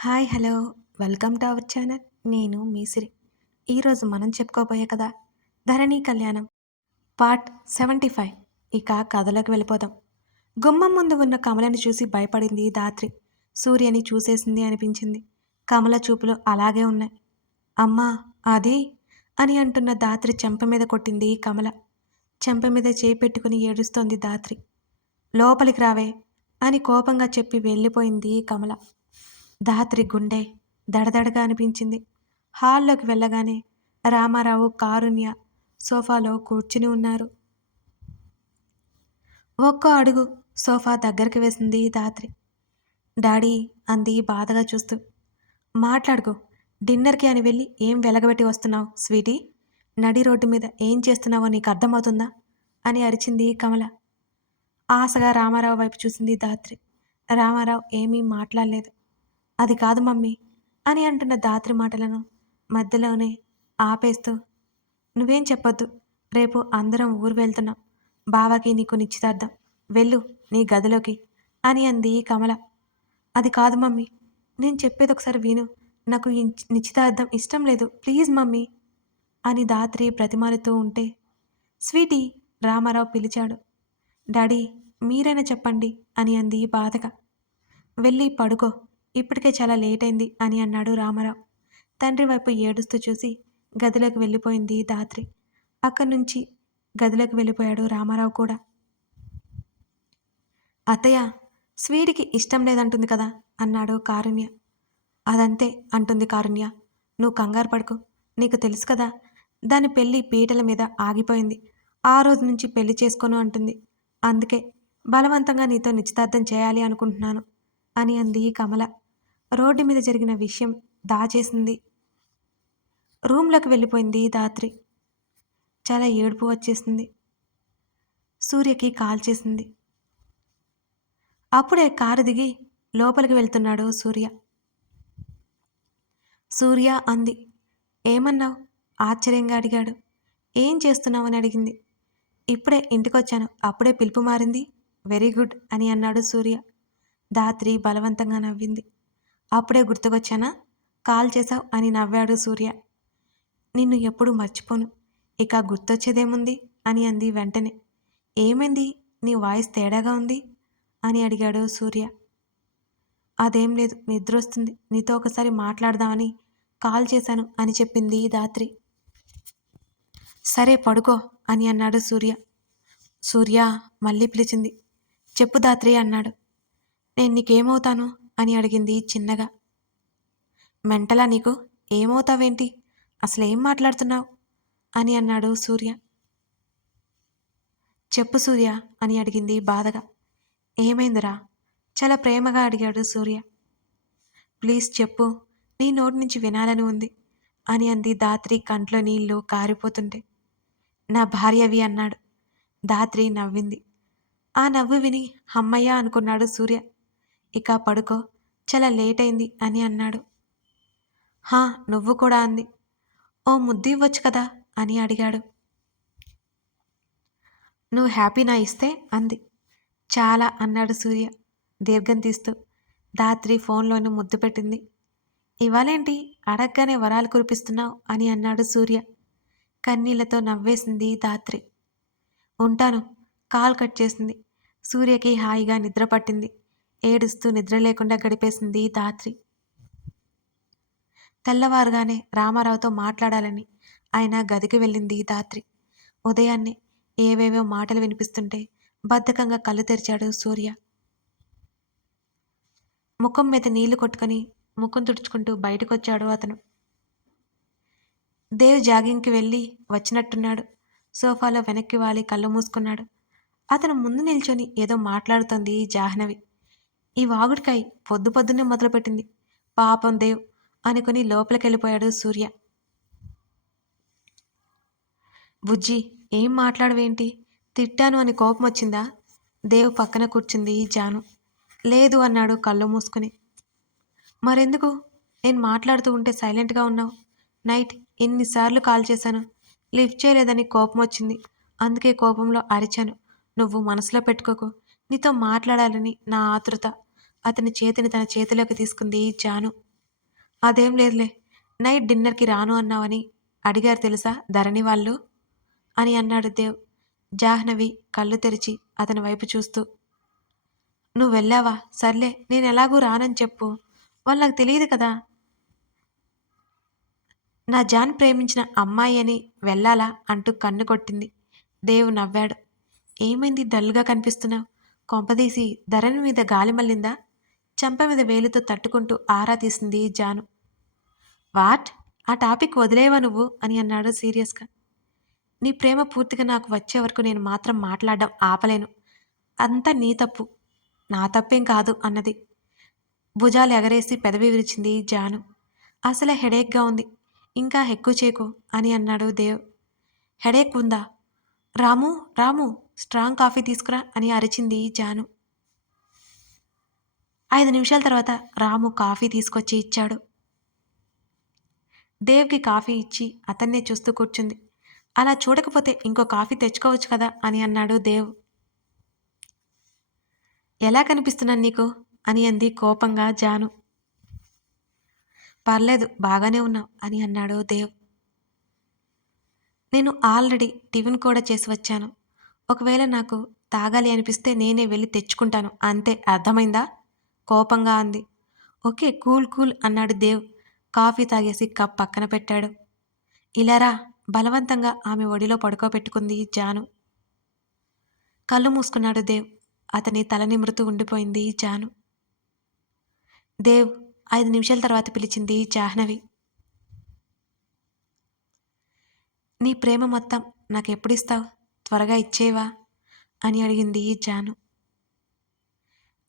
Hi hello. Welcome to our channel. నేను మీసిరి ఈరోజు మనం చెప్పుకోబోయే కదా ధరణి కళ్యాణం పార్ట్ సెవెంటీ ఫైవ్. ఇక కథలోకి వెళ్ళిపోదాం. గుమ్మం ముందు ఉన్న కమలని చూసి భయపడింది దాత్రి సూర్యని చూసేసింది అనిపించింది. కమల చూపులు అలాగే ఉన్నాయి. అమ్మా అది అని అంటున్న దాత్రి చెంప మీద కొట్టింది కమల. చెంప మీద చేయి పెట్టుకుని ఏడుస్తోంది దాత్రి లోపలికి రావే అని కోపంగా చెప్పి వెళ్ళిపోయింది కమల. ధాత్రి గుండె దడదడగా అనిపించింది. హాల్లోకి వెళ్ళగానే రామారావు కారుణ్య సోఫాలో కూర్చుని ఉన్నారు. ఒక్కో అడుగు సోఫా దగ్గరికి వేసింది ధాత్రి డాడీ అంది బాధగా చూస్తూ. మాట్లాడుకో డిన్నర్కి అని వెళ్ళి ఏం వెలగబెట్టి వస్తున్నావు స్వీటీ? నడి రోడ్డు మీద ఏం చేస్తున్నావో నీకు అర్థమవుతుందా? అని అరిచింది కమల. ఆశగా రామారావు వైపు చూసింది ధాత్రి రామారావు ఏమీ మాట్లాడలేదు. అది కాదు మమ్మీ అని అంటున్న దాత్రి మాటలను మధ్యలోనే ఆపేస్తూ నువ్వేం చెప్పొద్దు రేపు అందరం ఊరు వెళ్తున్నాం బావకి నీకు నిశ్చితార్థం వెళ్ళు నీ గదిలోకి అని అంది కమల. అది కాదు మమ్మీ నేను చెప్పేది ఒకసారి విను నాకు నిశ్చితార్థం ఇష్టం లేదు ప్లీజ్ మమ్మీ అని దాత్రి ప్రతిమాలుతూ ఉంటే స్వీటీ రామారావు పిలిచాడు. డాడీ మీరైనా చెప్పండి అని అంది బాధగా. వెళ్ళి పడుకో ఇప్పటికే చాలా లేట్ అయింది అని అన్నాడు రామారావు. తండ్రి వైపు ఏడుస్తూ చూసి గదిలోకి వెళ్ళిపోయింది దాత్రి అక్కడి నుంచి గదిలోకి వెళ్ళిపోయాడు రామారావు కూడా. అత్తయ్య స్వీడికి ఇష్టం లేదంటుంది కదా అన్నాడు కారుణ్య. అదంతే అంటుంది కారుణ్య. నువ్వు కంగారు పడుకు. నీకు తెలుసు కదా దాని పెళ్ళి పీటల మీద ఆగిపోయింది. ఆ రోజు నుంచి పెళ్ళి చేసుకోను అంటుంది. అందుకే బలవంతంగా నీతో నిశ్చితార్థం చేయాలి అనుకుంటున్నాను అని అంది కమల. రోడ్డు మీద జరిగిన విషయం దాచేసింది. రూమ్లోకి వెళ్ళిపోయింది దాత్రి. చాలా ఏడుపు వచ్చేసింది. సూర్యకి కాల్ చేసింది. అప్పుడే కారు దిగి లోపలికి వెళ్తున్నాడు సూర్య. సూర్య అంది ఏమన్నావు? ఆశ్చర్యంగా అడిగాడు. ఏం చేస్తున్నావు? అని అడిగింది. ఇప్పుడే ఇంటికొచ్చాను. అప్పుడే పిలుపు మారింది. వెరీ గుడ్ అని అన్నాడు సూర్య. దాత్రి బలవంతంగా నవ్వింది. అప్పుడే గుర్తుకొచ్చానా? కాల్ చేశావు అని నవ్వాడు సూర్య. నిన్ను ఎప్పుడు మర్చిపోను. ఇక గుర్తొచ్చేదేముంది? అని అంది వెంటనే. ఏమైంది? నీ వాయిస్ తేడాగా ఉంది? అని అడిగాడు సూర్య. అదేం లేదు నిద్ర వస్తుంది నీతో ఒకసారి మాట్లాడదామని కాల్ చేశాను అని చెప్పింది దాత్రి. సరే పడుకో అని అన్నాడు సూర్య. సూర్య మళ్ళీ పిలిచింది. చెప్పు దాత్రి అన్నాడు. నేను నీకేమవుతాను? అని అడిగింది చిన్నగా. మెంటలా నీకు? ఏమవుతావేంటి? అసలేం మాట్లాడుతున్నావు? అని అన్నాడు సూర్య. చెప్పు సూర్య అని అడిగింది బాధగా. ఏమైందిరా? చాలా ప్రేమగా అడిగాడు సూర్య. ప్లీజ్ చెప్పు నీ నోటి నుంచి వినాలని ఉంది అని అంది దాత్రి కంట్లో నీళ్ళు కారిపోతుంటే. నా భార్యవి అన్నాడు. దాత్రి నవ్వింది. ఆ నవ్వు విని అమ్మయ్య అనుకున్నాడు సూర్య. ఇక పడుకో. చాలా లేట్ అయింది అని అన్నాడు. హా నువ్వు కూడా అంది. ఓ ముద్దు ఇవ్వచ్చు కదా అని అడిగాడు. నువ్వు హ్యాపీ నా ఇస్తే అంది. చాలా అన్నాడు సూర్య దీర్ఘం తీస్తూ. దాత్రి ఫోన్లోని ముద్దు పెట్టింది. ఇవాళేంటి? అడగ్గానే వరాలు కురిపిస్తున్నావు అని అన్నాడు సూర్య. కన్నీళ్ళతో నవ్వేసింది దాత్రి. ఉంటాను కాల్ కట్ చేసింది. సూర్యకి హాయిగా నిద్ర పట్టింది. ఏడుస్తూ నిద్ర లేకుండా గడిపేసింది దాత్రి తెల్లవారుగానే రామారావుతో మాట్లాడాలని ఆయన గదికి వెళ్ళింది దాత్రి ఉదయాన్నే ఏవేవో మాటలు వినిపిస్తుంటే బద్ధకంగా కళ్ళు తెరిచాడు సూర్య. ముఖం మీద నీళ్ళు కొట్టుకొని ముఖం తుడుచుకుంటూ బయటకొచ్చాడు అతను. దేవ్ జాగింగ్కి వెళ్ళి వచ్చినట్టున్నాడు. సోఫాలో వెనక్కి వాలి కళ్ళు మూసుకున్నాడు. అతను ముందు నిల్చొని ఏదో మాట్లాడుతోంది జాహ్నవి. ఈ వాగుడికాయ పొద్దు పొద్దున్నే మొదలుపెట్టింది. పాపం దేవ్ అనుకుని లోపలికెళ్ళిపోయాడు సూర్య. బుజ్జి ఏం మాట్లాడవేంటి? తిట్టాను అని కోపం వచ్చిందా? దేవ్ పక్కన కూర్చుంది జాను. లేదు అన్నాడు కళ్ళు మూసుకుని. మరెందుకు? నేను మాట్లాడుతూ ఉంటే సైలెంట్గా ఉన్నావు? నైట్ ఎన్నిసార్లు కాల్ చేశాను. లిఫ్ట్ చేయలేదని కోపం వచ్చింది. అందుకే కోపంలో అరిచాను. నువ్వు మనసులో పెట్టుకోకు. నీతో మాట్లాడాలని నా ఆతృత అతని చేతిని తన చేతిలోకి తీసుకుంది జాను. అదేం లేదులే నైట్ డిన్నర్కి రాను అన్నావని అడిగారు తెలుసా ధరణి వాళ్ళు? అని అన్నాడు దేవ్. జాహ్నవి కళ్ళు తెరిచి అతని వైపు చూస్తూ. నువ్వు వెళ్ళావా? సర్లే నేను ఎలాగూ రానని చెప్పు. వాళ్ళు నాకు తెలియదు కదా. నా జాన్ ప్రేమించిన అమ్మాయి అని వెళ్ళాలా? అంటూ కన్ను కొట్టింది. దేవ్ నవ్వాడు. ఏమైంది? డల్గా కనిపిస్తున్నావు. కొంపదీసి ధరణి మీద గాలి మళ్ళిందా? చెంప మీద వేలుతో తట్టుకుంటూ ఆరా తీసింది జాను. వాట్? ఆ టాపిక్ వదిలేవా నువ్వు? అని అన్నాడు సీరియస్గా నీ ప్రేమ పూర్తిగా నాకు వచ్చే వరకు నేను మాత్రం మాట్లాడడం ఆపలేను. అంతా నీ తప్పు. నా తప్పేం కాదు అన్నది. భుజాలు ఎగరేసి పెదవి విరిచింది జాను. అసలే హెడేక్గా ఉంది. ఇంకా ఎక్కువ చేకు అని అన్నాడు దేవ్. హెడేక్ ఉందా? రాము రాము స్ట్రాంగ్ కాఫీ తీసుకురా అని అరిచింది జాను. ఐదు నిమిషాల తర్వాత రాము కాఫీ తీసుకొచ్చి ఇచ్చాడు. దేవ్కి కాఫీ ఇచ్చి అతన్నే చూస్తూ కూర్చుంది. అలా చూడకపోతే ఇంకో కాఫీ తెచ్చుకోవచ్చు కదా అని అన్నాడు దేవ్. ఎలా కనిపిస్తున్నాను నీకు? అని అంది కోపంగా జాను. పర్లేదు బాగానే ఉన్నావు అని అన్నాడు దేవ్. నేను ఆల్రెడీ టిఫిన్ కూడా చేసి వచ్చాను. ఒకవేళ నాకు తాగాలి అనిపిస్తే నేనే వెళ్ళి తెచ్చుకుంటాను. అంతే అర్థమైందా? కోపంగా అంది. ఓకే కూల్ కూల్ అన్నాడు దేవ్. కాఫీ తాగేసి కప్ పక్కన పెట్టాడు. ఇలారా బలవంతంగా ఆమె ఒడిలో పడుకోబెట్టుకుంది జాను. కళ్ళు మూసుకున్నాడు దేవ్. అతని తల నిమృతూ ఉండిపోయింది జాను. దేవ్ ఐదు నిమిషాల తర్వాత పిలిచింది జాహ్నవి. నీ ప్రేమ మొత్తం నాకు ఎప్పుడు ఇస్తావు త్వరగా ఇచ్చేవా? అని అడిగింది జాను.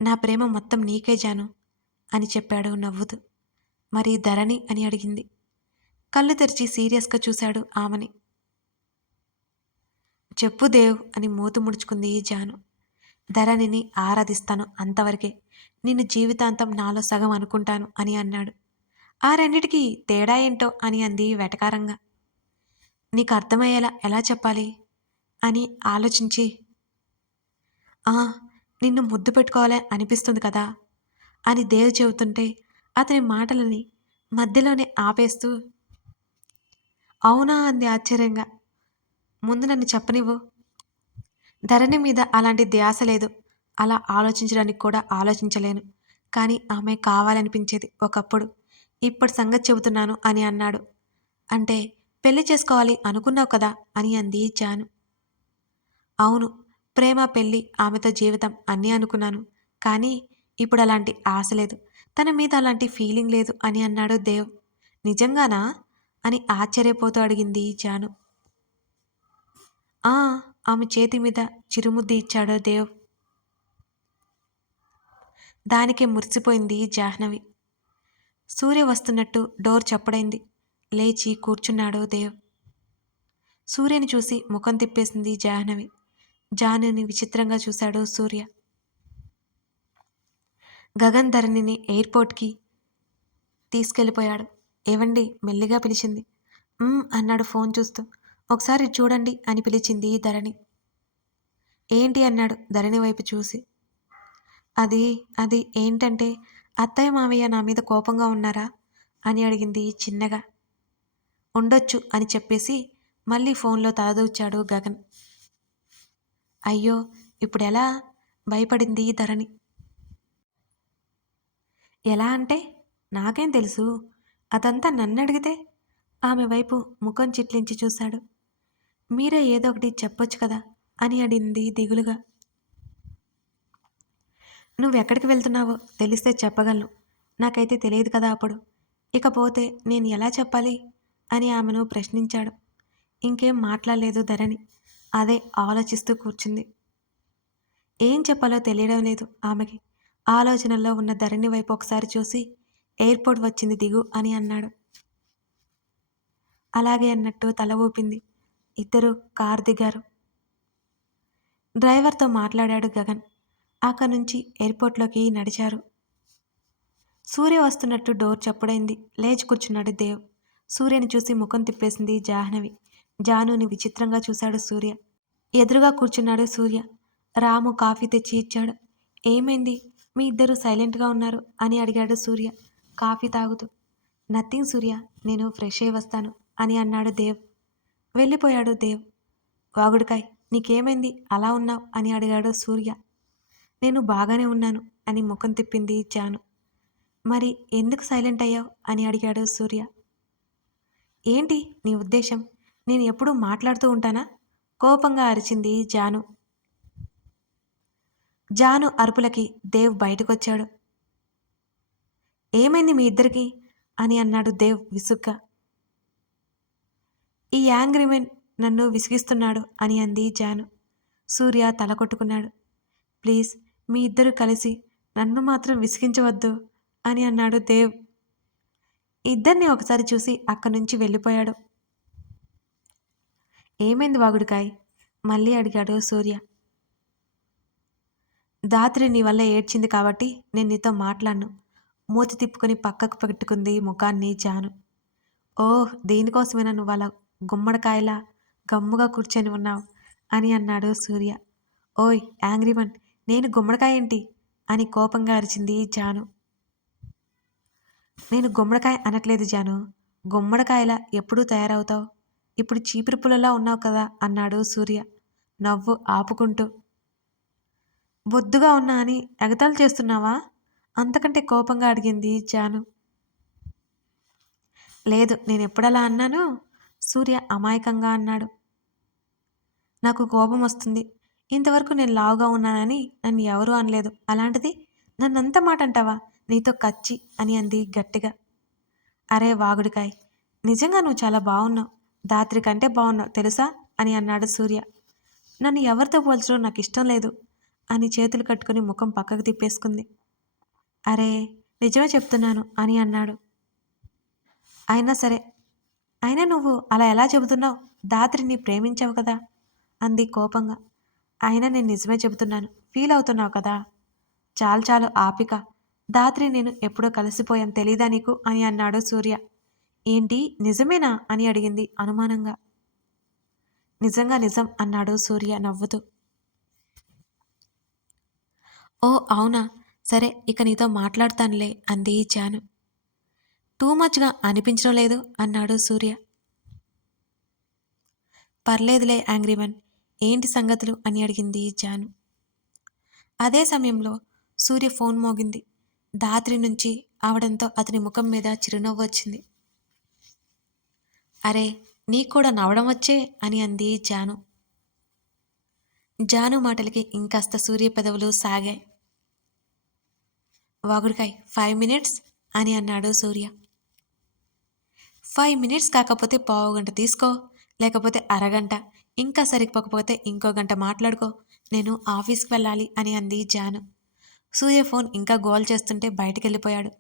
నా ప్రేమ మొత్తం నీకే జాను అని చెప్పాడు నవ్వుతూ. మరి ధరణి అని అడిగింది. కళ్ళు తెరిచి సీరియస్గా చూశాడు ఆమెని. చెప్పు దేవ్ అని మూతు ముడుచుకుంది జాను. ధరణిని ఆరాధిస్తాను అంతవరకే. నిన్ను జీవితాంతం నాలో సగం అనుకుంటాను అని అన్నాడు. ఆ రెండిటికి తేడా ఏంటో అని అంది వెటకారంగా. నీకు అర్థమయ్యేలా ఎలా చెప్పాలి? అని ఆలోచించి ఆ నిన్ను ముద్దు పెట్టుకోవాలి అనిపిస్తుంది కదా? అని దేవ్ చెబుతుంటే అతని మాటలని మధ్యలోనే ఆపేస్తూ అవునా? అంది ఆశ్చర్యంగా. ముందు నన్ను చెప్పనివ్వు. ధరణి మీద అలాంటి ధ్యాస లేదు. అలా ఆలోచించడానికి కూడా ఆలోచించలేను. కానీ ఆమె కావాలనిపించేది ఒకప్పుడు. ఇప్పుడు సంగతి చెబుతున్నాను అని అన్నాడు. అంటే పెళ్ళి చేసుకోవాలి అనుకున్నావు కదా? అని అంది జాను. అవును ప్రేమ పెళ్ళి ఆమెతో జీవితం అన్నీ అనుకున్నాను. కానీ ఇప్పుడు అలాంటి ఆశ లేదు. తన మీద అలాంటి ఫీలింగ్ లేదు అని అన్నాడు దేవ్. నిజంగానా? అని ఆశ్చర్యపోతూ అడిగింది జాను. ఆ ఆమె చేతి మీద చిరుముద్ది ఇచ్చాడు దేవ్. దానికే మురిసిపోయింది జాహ్నవి. సూర్య వస్తున్నట్టు డోర్ చప్పుడైంది. లేచి కూర్చున్నాడు దేవ్. సూర్యని చూసి ముఖం తిప్పేసింది జాహ్నవి. జానుని విచిత్రంగా చూశాడు సూర్య. గగన్ ధరణిని ఎయిర్పోర్ట్కి తీసుకెళ్ళిపోయాడు. ఏవండి? మెల్లిగా పిలిచింది. అన్నాడు ఫోన్ చూస్తూ. ఒకసారి చూడండి అని పిలిచింది ధరణి. ఏంటి అన్నాడు ధరణి వైపు చూసి. అది అది ఏంటంటే అత్తయ్య మావయ్య నా మీద కోపంగా ఉన్నారా? అని అడిగింది చిన్నగా. ఉండొచ్చు అని చెప్పేసి మళ్ళీ ఫోన్లో తలదూచాడు గగన్. అయ్యో ఇప్పుడు ఎలా? భయపడింది ధరణి. ఎలా అంటే? నాకేం తెలుసు. అదంతా నన్ను అడిగితే ఆమె వైపు ముఖం చిట్లించి చూశాడు. మీరే ఏదో ఒకటి చెప్పొచ్చు కదా అని అడిగింది దిగులుగా. నువ్వెక్కడికి వెళ్తున్నావో తెలిస్తే చెప్పగలను. నాకైతే తెలియదు కదా అప్పుడు. ఇకపోతే నేను ఎలా చెప్పాలి? అని ఆమెను ప్రశ్నించాడు. ఇంకేం మాట్లాడలేదు ధరణి. అదే ఆలోచిస్తూ కూర్చుంది. ఏం చెప్పాలో తెలియడం లేదు ఆమెకి. ఆలోచనల్లో ఉన్న ధరణి వైపు ఒకసారి చూసి ఎయిర్పోర్ట్ వచ్చింది దిగు అని అన్నాడు. అలాగే అన్నట్టు తల ఊపింది. ఇద్దరు కార్ దిగారు. డ్రైవర్తో మాట్లాడాడు గగన్. అక్కడి నుంచి ఎయిర్పోర్ట్లోకి నడిచారు. సూర్య వస్తున్నట్టు డోర్ చప్పుడైంది. లేచి కూర్చున్నాడు దేవ్. సూర్యని చూసి ముఖం తిప్పేసింది జాహ్నవి. జానుని విచిత్రంగా చూశాడు సూర్య. ఎదురుగా కూర్చున్నాడు సూర్య. రాము కాఫీ తెచ్చి ఇచ్చాడు. ఏమైంది? మీ ఇద్దరు సైలెంట్గా ఉన్నారు అని అడిగాడు సూర్య. కాఫీ తాగుతూ. నథింగ్ సూర్య నేను ఫ్రెష్ అయి వస్తాను అని అన్నాడు దేవ్. వెళ్ళిపోయాడు దేవ్. వాగుడికాయ్ నీకేమైంది? అలా ఉన్నావు? అని అడిగాడు సూర్య. నేను బాగానే ఉన్నాను అని ముఖం తిప్పింది జాను. మరి ఎందుకు సైలెంట్ అయ్యావు? అని అడిగాడు సూర్య. ఏంటి నీ ఉద్దేశం? నేను ఎప్పుడూ మాట్లాడుతూ ఉంటానా? కోపంగా అరిచింది జాను. జాను అరుపులకి దేవ్ బయటకొచ్చాడు. ఏమైంది మీ ఇద్దరికి? అని అన్నాడు దేవ్ విసుగ్గా. ఈ యాంగ్రీ మెన్ నన్ను విసిగిస్తున్నాడు అని అంది జాను. సూర్య తల కొట్టుకున్నాడు. ప్లీజ్ మీ ఇద్దరు కలిసి నన్ను మాత్రం విసిగించవద్దు అని అన్నాడు దేవ్. ఇద్దరిని ఒకసారి చూసి అక్కడి నుంచి వెళ్ళిపోయాడు. ఏమైంది వాగుడికాయ్? మళ్ళీ అడిగాడు సూర్య. దాత్రి నీ వల్ల ఏడ్చింది కాబట్టి నేను నీతో మాట్లాడను. మూతి తిప్పుకొని పక్కకు పెట్టుకుంది ముఖాన్ని జాను. ఓహ్ దేనికోసమైనా నువ్వు అలా గుమ్మడికాయలా గమ్ముగా కూర్చొని ఉన్నావు అని అన్నాడు సూర్య. ఓయ్ యాంగ్రీ వన్ నేను గుమ్మడికాయ ఏంటి అని కోపంగా అరిచింది జాను. నేను గుమ్మడికాయ అనట్లేదు జాను. గుమ్మడికాయలా ఎప్పుడు తయారవుతావు? ఇప్పుడు చీపురు పుల్లలా ఉన్నావు కదా అన్నాడు సూర్య. నవ్వు ఆపుకుంటూ. బొద్దుగా ఉన్నా అని ఎగతాలు చేస్తున్నావా? అంతకంటే కోపంగా అడిగింది జాను. లేదు నేను ఎప్పుడలా అన్నాను? సూర్య అమాయకంగా అన్నాడు. నాకు కోపం వస్తుంది. ఇంతవరకు నేను లావుగా ఉన్నానని నన్ను ఎవరూ అనలేదు. అలాంటిది నన్నంత మాట అంటావా నీతో కచ్చి అని అంది గట్టిగా. అరే వాగుడికాయ్ నిజంగా నువ్వు చాలా బాగున్నావు దాత్రి కంటే బాగున్నావు తెలుసా? అని అన్నాడు సూర్య. నన్ను ఎవరితో పోల్చడం నాకు ఇష్టం లేదు అని చేతులు కట్టుకుని ముఖం పక్కకు తిప్పేసుకుంది. అరే నిజమే చెప్తున్నాను అని అన్నాడు. అయినా సరే అయినా నువ్వు అలా ఎలా చెబుతున్నావు? దాత్రిని ప్రేమించావు కదా? అంది కోపంగా. అయినా నేను నిజమే చెబుతున్నాను ఫీల్ అవుతున్నావు కదా? చాలు చాలు ఆపిక. దాత్రి నేను ఎప్పుడో కలిసిపోయాను తెలీదా నీకు? అని అన్నాడు సూర్య. ఏంటి? నిజమేనా? అని అడిగింది అనుమానంగా. నిజంగా నిజం అన్నాడు సూర్య నవ్వుతూ. ఓ అవునా? సరే ఇక నీతో మాట్లాడతానులే అంది జాను. టూ మచ్గా అనిపించడం లేదు అన్నాడు సూర్య. పర్లేదులే యాంగ్రీమన్ ఏంటి సంగతులు? అని అడిగింది జాను. అదే సమయంలో సూర్య ఫోన్ మోగింది. దాత్రి నుంచి అవడంతో అతని ముఖం మీద చిరునవ్వు వచ్చింది. అరే నీకు కూడా నవ్వడం వచ్చే? అని అంది జాను. జాను మాటలకి ఇంకాస్త సూర్య పెదవులు సాగాయి. వాగుడికాయ్ ఫైవ్ మినిట్స్? అని అన్నాడు సూర్య. ఫైవ్ మినిట్స్ కాకపోతే పావు గంట తీసుకో లేకపోతే అరగంట ఇంకా సరిపోకపోతే ఇంకో గంట మాట్లాడుకో నేను ఆఫీస్కి వెళ్ళాలి అని అంది జాను. సూర్య ఫోన్ ఇంకా గోల్ చేస్తుంటే బయటికి వెళ్ళిపోయాడు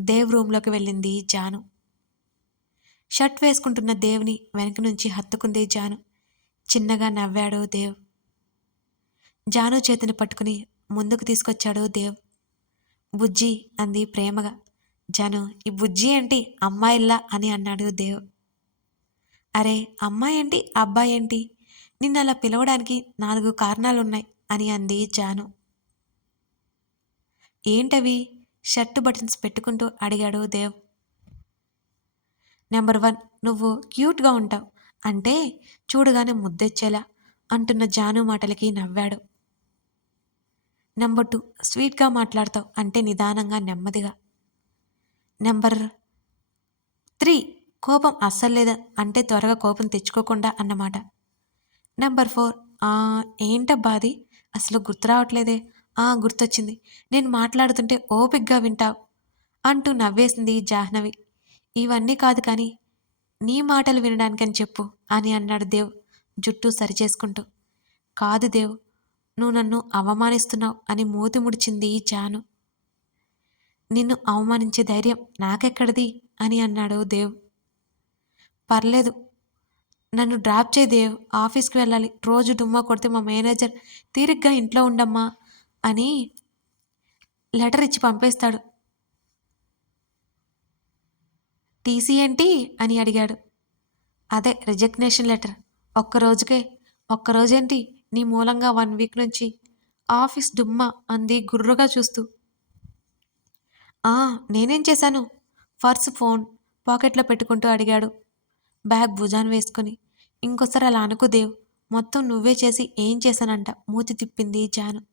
దేవ్ రూమ్లోకి వెళ్ళింది జాను. షర్ట్ వేసుకుంటున్న దేవ్ని వెనక నుంచి హత్తుకుంది జాను. చిన్నగా నవ్వాడు దేవ్. జాను చేతిని పట్టుకుని ముందుకు తీసుకొచ్చాడు దేవ్. బుజ్జి అంది ప్రేమగా. జాను ఈ బుజ్జి ఏంటి? అమ్మాయిల్లా అని అన్నాడు దేవ్. అరే అమ్మాయి ఏంటి? అబ్బాయి ఏంటి? నిన్ను అలా పిలవడానికి నాలుగు కారణాలున్నాయి అని అంది జాను. ఏంటవి? షర్టు బటన్స్ పెట్టుకుంటూ అడిగాడు దేవ్. నెంబర్ వన్ నువ్వు క్యూట్గా ఉంటావు. అంటే చూడగానే ముద్దెచ్చేలా అంటున్న జాను మాటలకి నవ్వాడు. నెంబర్ టూ స్వీట్గా మాట్లాడతావు అంటే నిదానంగా నెమ్మదిగా. నెంబర్ త్రీ కోపం అస్సలు లేదా అంటే త్వరగా కోపం తెచ్చుకోకుండా అన్నమాట. నెంబర్ ఫోర్ ఏంట బాది అసలు గుర్తు రావట్లేదే. ఆ గుర్తొచ్చింది. నేను మాట్లాడుతుంటే ఓపిగ్గా వింటావు అంటూ నవ్వేసింది జాహ్నవి. ఇవన్నీ కాదు కానీ నీ మాటలు వినడానికని చెప్పు అని అన్నాడు దేవ్ జుట్టు సరిచేసుకుంటూ. కాదు దేవ్ నువ్వు నన్ను అవమానిస్తున్నావు అని మూతి ముడిచింది జాను. నిన్ను అవమానించే ధైర్యం నాకెక్కడిది అని అన్నాడు దేవ్. పర్లేదు నన్ను డ్రాప్ చేయి దేవ్ ఆఫీస్కి వెళ్ళాలి రోజు డుమ్మా కొడితే మా మేనేజర్ తీరిగ్గా ఇంట్లో ఉండమ్మా అని లెటర్ ఇచ్చి పంపేస్తాడు. టీసీ ఏంటి? అని అడిగాడు. అదే రిజగ్నేషన్ లెటర్. ఒక్కరోజుకే ఒక్కరోజేంటి నీ మూలంగా వన్ వీక్ నుంచి ఆఫీస్ డుమ్మా అంది గుర్రుగా చూస్తూ. నేనేం చేశాను? పర్స్ ఫోన్ పాకెట్లో పెట్టుకుంటూ అడిగాడు. బ్యాగ్ భుజాన్ వేసుకొని. ఇంకోసారి అలా అనుకుదేవ్ మొత్తం నువ్వే చేసి ఏం చేశానంట. మూతి తిప్పింది జాను.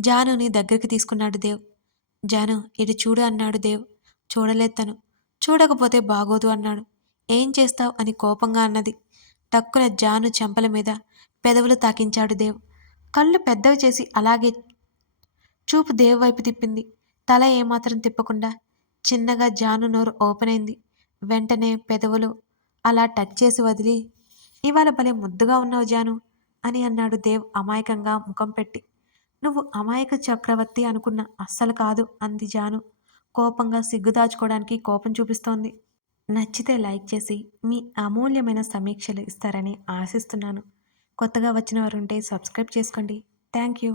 జానుని దగ్గరికి తీసుకున్నాడు దేవ్. జాను ఇటు చూడు అన్నాడు దేవ్. చూడలేదు తను. చూడకపోతే బాగోదు అన్నాడు. ఏం చేస్తావు? అని కోపంగా అన్నది. టక్కున జాను చెంపల మీద పెదవులు తాకించాడు దేవ్. కళ్ళు పెద్దవి చేసి అలాగే చూపు దేవ్ వైపు తిప్పింది. తల ఏమాత్రం తిప్పకుండా చిన్నగా జాను నోరు ఓపెన్ అయింది. వెంటనే పెదవులు అలా టచ్ చేసి వదిలి ఇవాళ భలే ముద్దుగా ఉన్నావు జాను అని అన్నాడు దేవ్ అమాయకంగా ముఖం పెట్టి. నువ్వు అమాయక చక్రవర్తి అనుకున్న అస్సలు కాదు అంది జాను. కోపంగా సిగ్గు దాచుకోవడానికి కోపం చూపిస్తోంది. నచ్చితే లైక్ చేసి మీ అమూల్యమైన సమీక్షలు ఇస్తారని ఆశిస్తున్నాను. కొత్తగా వచ్చిన వారు ఉంటే సబ్స్క్రైబ్ చేసుకోండి. Thank you.